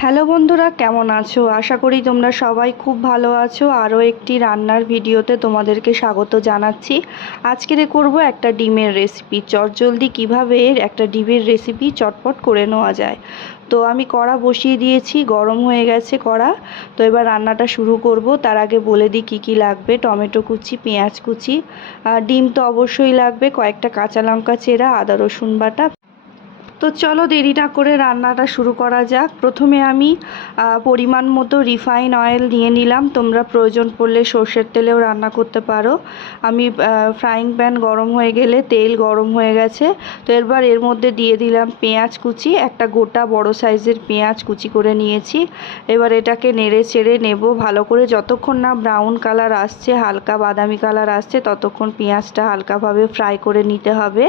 Hello বন্ধুরা, কেমন আছো? আশা করি তোমরা সবাই খুব ভালো আছো। আরও একটি রান্নার ভিডিওতে তোমাদেরকে স্বাগত জানাচ্ছি। আজকের করব একটা ডিমের রেসিপি চটজলদি কীভাবে একটা ডিমের রেসিপি চটপট করে নেওয়া যায়? তো আমি কড়া বসিয়ে দিয়েছি, গরম হয়ে গেছে কড়া। তো এবার রান্নাটা শুরু করব। তার আগে বলে দিই কী কী লাগবে। টমেটো কুচি, পেঁয়াজ কুচি। ডিম তো অবশ্যই লাগবে, কয়েকটা কাঁচা লঙ্কা চেরা, আদা রসুন বাটা। তো চলো দেরি না করে রান্নাটা শুরু করা যাক। প্রথমে আমি পরিমাণ মতো রিফাইন অয়েল নিয়ে নিলাম। তোমরা প্রয়োজন পড়লে সর্ষের তেলেও রান্না করতে পারো। আমি ফ্রাইং প্যান গরম হয়ে গেলে তেল গরম হয়ে গেছে। তো এরবার এর মধ্যে দিয়ে দিলাম পেঁয়াজ কুচি। একটা গোটা বড় সাইজের পেঁয়াজ কুচি করে নিয়েছি। এবার এটাকে নেড়ে চেড়ে নেব। ভালো করে যতক্ষণ না ব্রাউন কালার আসছে, হালকা বাদামি কালার আসছে, ততক্ষণ পেঁয়াজটা হালকাভাবে ফ্রাই করে নিতে হবে।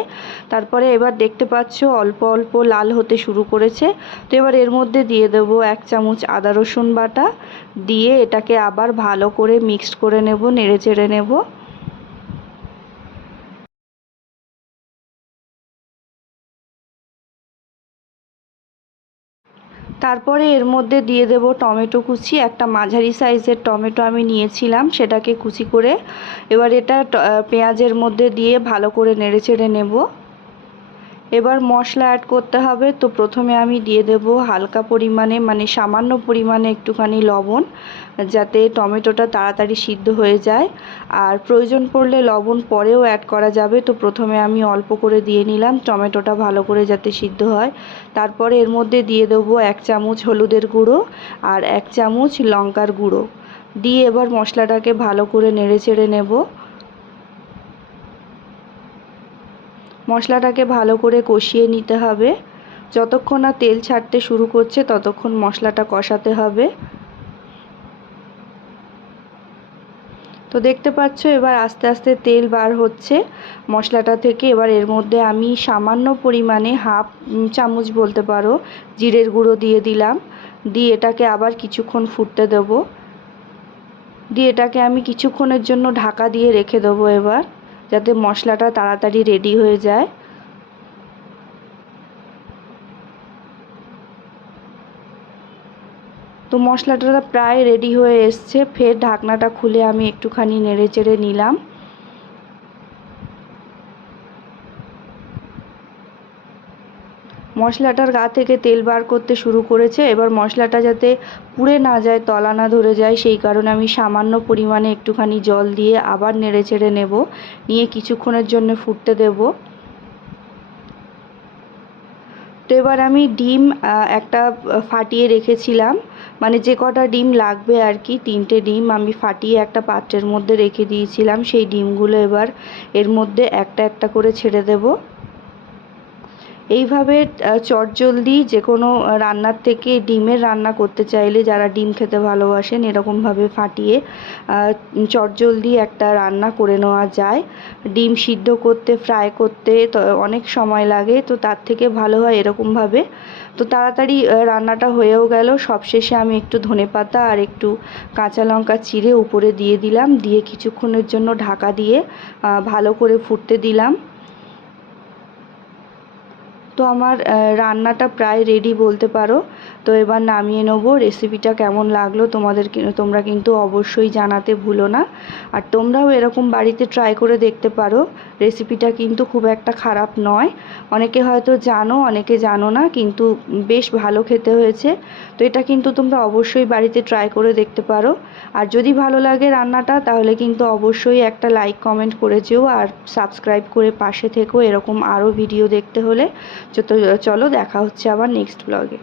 তারপরে এবার দেখতে পাচ্ছ অল্প অল্প লাল হতে শুরু করেছে। তো এবার এর মধ্যে দিয়ে দেবো এক চামচ আদা রসুন বাটা। দিয়ে এটাকে আবার ভালো করে মিক্সড করে নেব, নেড়ে চেড়ে নেব। তারপরে এর মধ্যে দিয়ে দেব টমেটো কুচি। একটা মাঝারি সাইজের টমেটো আমি নিয়েছিলাম, সেটাকে কুচি করে। এবার এটা পেঁয়াজের মধ্যে দিয়ে ভালো করে নেড়ে চেড়ে নেব। এবার মশলা অ্যাড করতে হবে। তো প্রথমে আমি দিয়ে দেব হালকা পরিমাণে মানে সামান্য পরিমাণে একটুখানি লবণ, যাতে টমেটোটা তাড়াতাড়ি সিদ্ধ হয়ে যায়। আর প্রয়োজন পড়লে লবণ পরেও অ্যাড করা যাবে। তো প্রথমে আমি অল্প করে দিয়ে নিলাম, টমেটোটা ভালো করে যাতে সিদ্ধ হয়। তারপরে এর মধ্যে দিয়ে দেবো এক চামচ হলুদের গুঁড়ো আর এক চামচ লঙ্কার গুঁড়ো। দিয়ে এবার মশলাটাকে ভালো করে নেড়ে চেড়ে নেব। মশলাটাকে ভালো করে কষিয়ে নিতে হবে। যতক্ষণ না তেল ছাড়তে শুরু করছে, ততক্ষণ মশলাটা কষাতে হবে। তো দেখতে পাচ্ছ, এবার আস্তে আস্তে তেল বার হচ্ছে মশলাটা থেকে। এবার এর মধ্যে আমি সামান্য পরিমাণে হাফ চামচ বলতে পারো, জিরের গুঁড়ো দিয়ে দিলাম। দিয়ে এটাকে আবার কিছুক্ষণ ফুটতে দেব। দিয়ে এটাকে আমি কিছুক্ষণের জন্য ঢাকা দিয়ে রেখে দেবো এবার। যাতে মশলাটা তাড়াতাড়ি রেডি হয়ে যায়। তো মশলাটা প্রায় রেডি হয়ে এসছে, ফের ঢাকনাটা খুলে আমি একটুখানি নেড়ে চেড়ে নিলাম। মশলাটার গা থেকে তেল বার করতে শুরু করেছে। এবার মশলাটা যাতে পুড়ে না যায়, তলা না ধরে যায়, সেই কারণে আমি সামান্য পরিমাণে একটুখানি জল দিয়ে আবার নেড়ে চেড়ে নেব। নিয়ে কিছুক্ষণের জন্য ফুটতে দেবো। তো এবার আমি ডিম একটা ফাটিয়ে রেখেছিলাম। মানে যে কটা ডিম লাগবে আর কি, তিনটে ডিম আমি ফাটিয়ে একটা পাত্রের মধ্যে রেখে দিয়েছিলাম। সেই ডিমগুলো এবার এর মধ্যে একটা একটা করে ছেড়ে দেবো। এইভাবে চটজলদি যে কোনো রান্নার থেকে ডিমের রান্না করতে চাইলে যারা ডিম খেতে ভালোবাসেন, এরকমভাবে ফাটিয়ে চটজলদি একটা রান্না করে নেওয়া যায়। ডিম সিদ্ধ করতে, ফ্রাই করতে অনেক সময় লাগে, তো তার থেকে ভালো হয় এরকমভাবে। তো তাড়াতাড়ি রান্নাটা হয়েও গেল। সবশেষে আমি একটু ধনে পাতা আর একটু কাঁচা লঙ্কা চিড়ে উপরে দিয়ে দিলাম। দিয়ে কিছুক্ষণের জন্য ঢাকা দিয়ে ভালো করে ফুটতে দিলাম। তো আমার রান্নাটা প্রায় রেডি বলতে পারো। তো এবার নামিয়ে নেব। রেসিপিটা কেমন লাগল তোমাদের তোমরা কিন্তু অবশ্যই জানাতে ভুলো না। আর তোমরাও এরকম বাড়িতে ট্রাই করে দেখতে পারো। রেসিপিটা কিন্তু খুব একটা খারাপ নয়। অনেকে হয়তো জানো, অনেকে জানো না, কিন্তু বেশ ভালো খেতে হয়েছে। তো এটা কিন্তু তোমরা অবশ্যই বাড়িতে ট্রাই করে দেখতে পারো। আর যদি ভালো লাগে রান্নাটা, তাহলে কিন্তু অবশ্যই একটা লাইক কমেন্ট করে যেও। আর সাবস্ক্রাইব করে পাশে থেকেও এরকম আরও ভিডিও দেখতে হলে। চলো দেখা হচ্ছে আবার নেক্সট ব্লগে